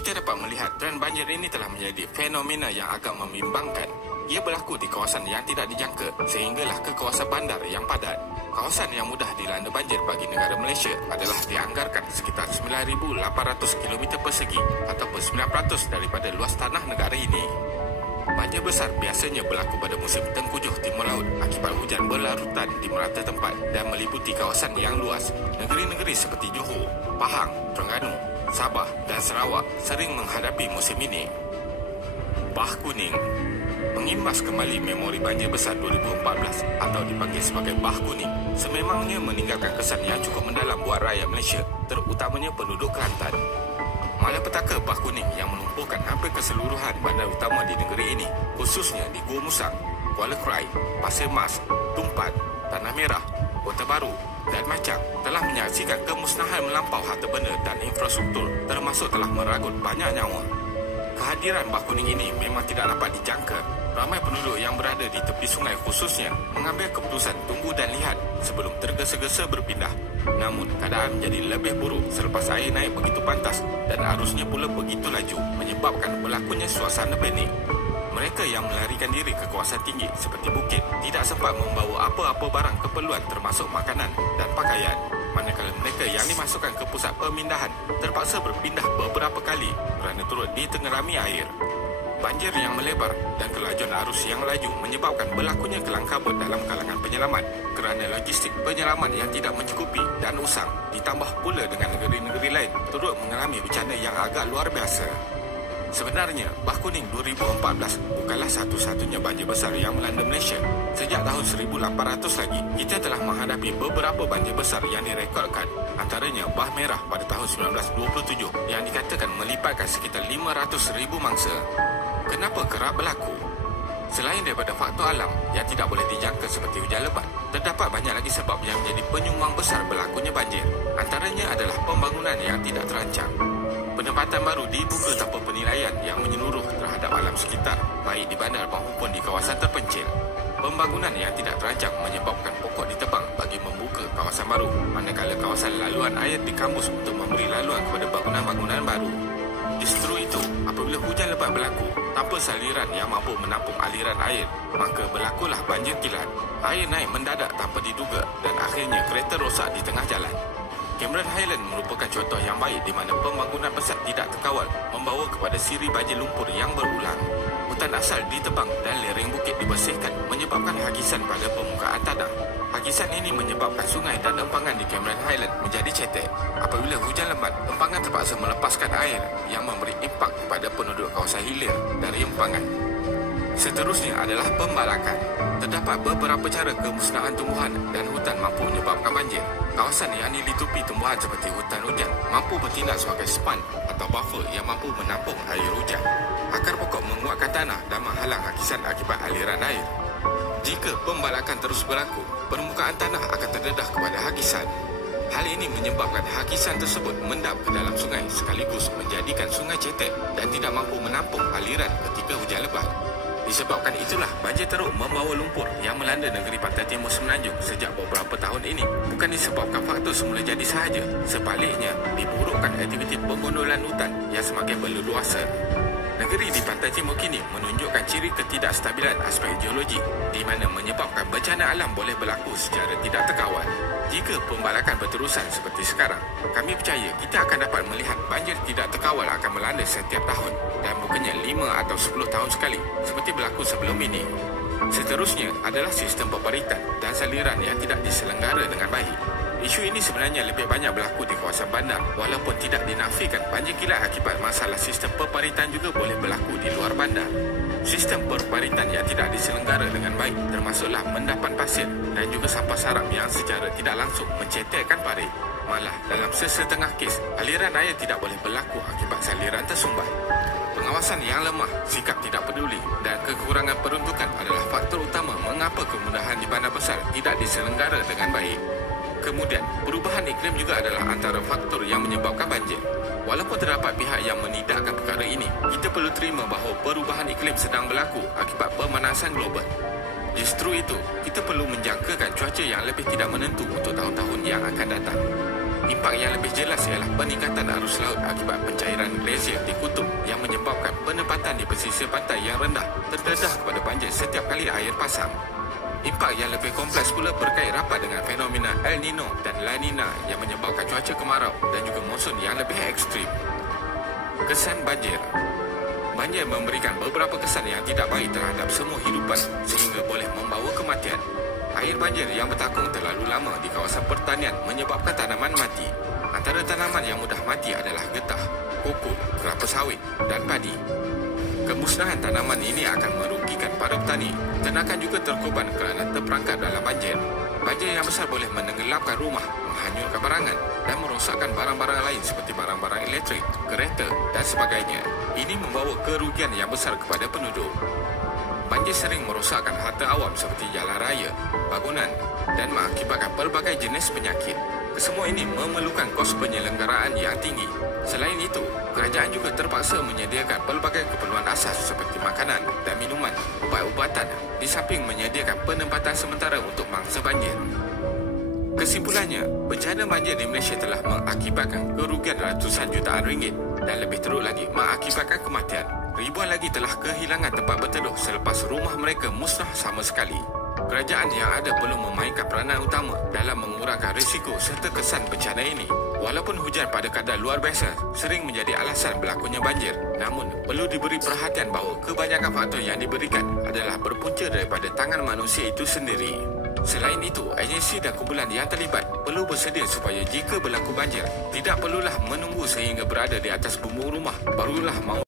kita dapat melihat tren banjir ini telah menjadi fenomena yang agak membimbangkan. Ia berlaku di kawasan yang tidak dijangka sehinggalah ke kawasan bandar yang padat. Kawasan yang mudah dilanda banjir bagi negara Malaysia adalah dianggarkan sekitar 9,800 km persegi ataupun 9% daripada luas tanah negara ini. Banjir besar biasanya berlaku pada musim tengkujuh timur laut akibat hujan berlarutan di merata tempat dan meliputi kawasan yang luas. Negeri-negeri seperti Johor, Pahang, Terengganu, Sabah dan Sarawak sering menghadapi musim ini. Bah Kuning mengimbas kembali memori banjir besar 2014 atau dipanggil sebagai Bah Kuning sememangnya meninggalkan kesan yang cukup mendalam buat rakyat Malaysia, terutamanya penduduk Kelantan. Malapetaka Bah Kuning yang melumpuhkan hampir keseluruhan bandar utama di negeri ini, khususnya di Gua Musang, Kuala Krai, Pasir Mas, Tumpat, Tanah Merah, Kota Baru dan Macang, telah menyaksikan kemusnahan melampau harta benda dan infrastruktur, termasuk telah meragut banyak nyawa. Kehadiran Bah Kuning ini memang tidak dapat dijangka. Ramai penduduk yang berada di tepi sungai khususnya mengambil keputusan tunggu dan lihat sebelum tergesa-gesa berpindah. Namun, keadaan menjadi lebih buruk selepas air naik begitu pantas dan arusnya pula begitu laju, menyebabkan berlakunya suasana panik. Mereka yang melarikan diri ke kawasan tinggi seperti bukit tidak sempat membawa apa-apa barang keperluan termasuk makanan dan pakaian. Manakala mereka yang dimasukkan ke pusat pemindahan terpaksa berpindah beberapa kali kerana turut ditengerami air. Banjir yang melebar dan kelajuan arus yang laju menyebabkan berlakunya kelang kabut dalam kalangan penyelamat kerana logistik penyelamat yang tidak mencukupi dan usang, ditambah pula dengan negeri-negeri lain turut mengalami bencana yang agak luar biasa. Sebenarnya, Bah Kuning 2014 bukanlah satu-satunya banjir besar yang melanda Malaysia. Sejak tahun 1800 lagi, kita telah menghadapi beberapa banjir besar yang direkodkan. Antaranya Bah Merah pada tahun 1927 yang dikatakan melibatkan sekitar 500,000 mangsa. Kenapa kerap berlaku? Selain daripada faktor alam yang tidak boleh dijangka seperti hujan lebat, terdapat banyak lagi sebab yang menjadi penyumbang besar berlakunya banjir. Antaranya adalah pembangunan yang tidak terancang. Penempatan baru dibuka tanpa penilaian yang menyeluruh terhadap alam sekitar, baik di bandar maupun di kawasan terpencil. Pembangunan yang tidak terancang menyebabkan pokok ditebang bagi membuka kawasan baru, manakala kawasan laluan air dikambus untuk memberi laluan kepada bangunan-bangunan baru. Justru itu, apabila hujan lebat berlaku tanpa saliran yang mampu menampung aliran air, maka berlakulah banjir kilat. Air naik mendadak tanpa diduga dan akhirnya kereta rosak di tengah jalan. Cameron Highland merupakan contoh yang baik di mana pembangunan pesat tidak terkawal membawa kepada siri banjir lumpur yang berulang. Hutan asal ditebang dan lereng bukit dibersihkan menyebabkan hagisan pada permukaan tanah. Hagisan ini menyebabkan sungai dan empangan di Cameron Highland menjadi cetek. Apabila hujan lebat, empangan terpaksa melepaskan air yang memberi impak kepada penduduk kawasan hilir dari empangan. Seterusnya adalah pembalakan. Terdapat beberapa cara kemusnahan tumbuhan dan hutan mampu menyebabkan banjir. Kawasan yang dilitupi tumbuhan seperti hutan hujan mampu bertindak sebagai span atau buffer yang mampu menampung air hujan. Akar pokok menguatkan tanah dan menghalang hakisan akibat aliran air. Jika pembalakan terus berlaku, permukaan tanah akan terdedah kepada hakisan. Hal ini menyebabkan hakisan tersebut mendap ke dalam sungai sekaligus menjadikan sungai cetek dan tidak mampu menampung aliran ketika hujan lebat. Disebabkan itulah banjir teruk membawa lumpur yang melanda negeri pantai timur Semenanjung sejak beberapa tahun ini bukan disebabkan faktor semula jadi sahaja. Sebaliknya, diburukkan aktiviti penggondolan hutan yang semakin berleluasa. Negeri di pantai timur kini menunjukkan ciri ketidakstabilan aspek geologi di mana menyebabkan bencana alam boleh berlaku secara tidak terkawal. Jika pembalakan berterusan seperti sekarang, kami percaya kita akan dapat melihat banjir tidak terkawal akan melanda setiap tahun dan bukannya 5 atau 10 tahun sekali seperti berlaku sebelum ini. Seterusnya adalah sistem peperitan dan saliran yang tidak diselenggara dengan baik. Isu ini sebenarnya lebih banyak berlaku di kawasan bandar walaupun tidak dinafikan banjir kilat akibat masalah sistem peperitan juga boleh berlaku di luar bandar. Sistem peperitan yang tidak diselenggara dengan baik termasuklah mendapan pasir dan juga sampah sarap yang secara tidak langsung mencetekkan parit. Malah dalam sesetengah kes, aliran air tidak boleh berlaku akibat saliran tersumbat. Pengawasan yang lemah, sikap tidak peduli dan kekurangan peruntukan adalah faktor utama mengapa kemudahan di bandar besar tidak diselenggara dengan baik. Kemudian, perubahan iklim juga adalah antara faktor yang menyebabkan banjir. Walaupun terdapat pihak yang menidakkan perkara ini, kita perlu terima bahawa perubahan iklim sedang berlaku akibat pemanasan global. Justru itu, kita perlu menjangkakan cuaca yang lebih tidak menentu untuk tahun-tahun yang akan datang. Impak yang lebih jelas ialah peningkatan arus laut akibat pencairan glasier di kutub pesisir pantai yang rendah terdedah kepada banjir setiap kali air pasang. Impak yang lebih kompleks pula berkait rapat dengan fenomena El Nino dan La Nina yang menyebabkan cuaca kemarau dan juga monsun yang lebih ekstrim. Kesan banjir. Banjir memberikan beberapa kesan yang tidak baik terhadap semua hidupan sehingga boleh membawa kematian. Air banjir yang bertakung terlalu lama di kawasan pertanian menyebabkan tanaman mati. Antara tanaman yang mudah mati adalah getah, koko, kelapa sawit dan padi. Kemusnahan tanaman ini akan merugikan para petani. Ternakan juga terkorban kerana terperangkap dalam banjir. Banjir yang besar boleh menenggelamkan rumah, menghanyutkan barangan dan merosakkan barang-barang lain seperti barang-barang elektrik, kereta dan sebagainya. Ini membawa kerugian yang besar kepada penduduk. Banjir sering merosakkan harta awam seperti jalan raya, bangunan dan mengakibatkan pelbagai jenis penyakit. Kesemua ini memerlukan kos penyelenggaraan yang tinggi. Selain itu, kerajaan juga terpaksa menyediakan pelbagai keperluan asas seperti makanan dan minuman, ubat-ubatan di samping menyediakan penempatan sementara untuk mangsa banjir. Kesimpulannya, bencana banjir di Malaysia telah mengakibatkan kerugian ratusan jutaan ringgit dan lebih teruk lagi mengakibatkan kematian. Ribuan lagi telah kehilangan tempat berteduh selepas rumah mereka musnah sama sekali. Kerajaan yang ada perlu memainkan peranan utama dalam mengurangkan risiko serta kesan bencana ini. Walaupun hujan pada kadar luar biasa sering menjadi alasan berlakunya banjir, namun perlu diberi perhatian bahawa kebanyakan faktor yang diberikan adalah berpunca daripada tangan manusia itu sendiri. Selain itu, agensi dan kumpulan yang terlibat perlu bersedia supaya jika berlaku banjir, tidak perlulah menunggu sehingga berada di atas bumbung rumah barulah mahu